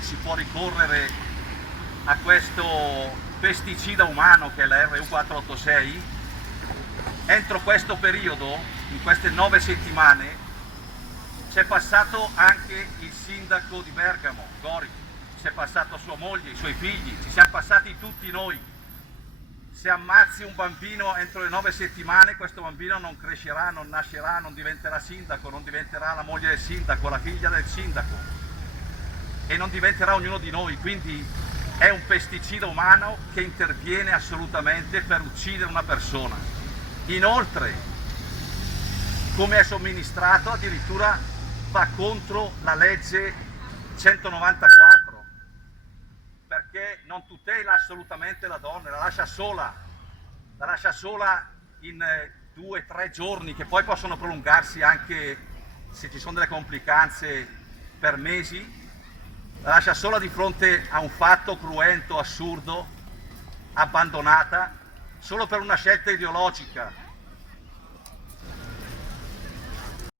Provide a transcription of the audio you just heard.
si può ricorrere a questo pesticida umano che è la RU486. Entro questo periodo, in queste 9 settimane, c'è passato anche il sindaco di Bergamo, Gori, c'è passato sua moglie, i suoi figli, ci siamo passati tutti noi. Se ammazzi un bambino entro le 9 settimane, questo bambino non crescerà, non nascerà, non diventerà sindaco, non diventerà la moglie del sindaco, la figlia del sindaco e non diventerà ognuno di noi. Quindi è un pesticida umano che interviene assolutamente per uccidere una persona. Inoltre, come è somministrato, addirittura va contro la legge 194, perché non tutela assolutamente la donna, la lascia sola in 2 o 3 giorni, che poi possono prolungarsi anche, se ci sono delle complicanze, per mesi. La lascia sola di fronte a un fatto cruento, assurdo, abbandonata, solo per una scelta ideologica.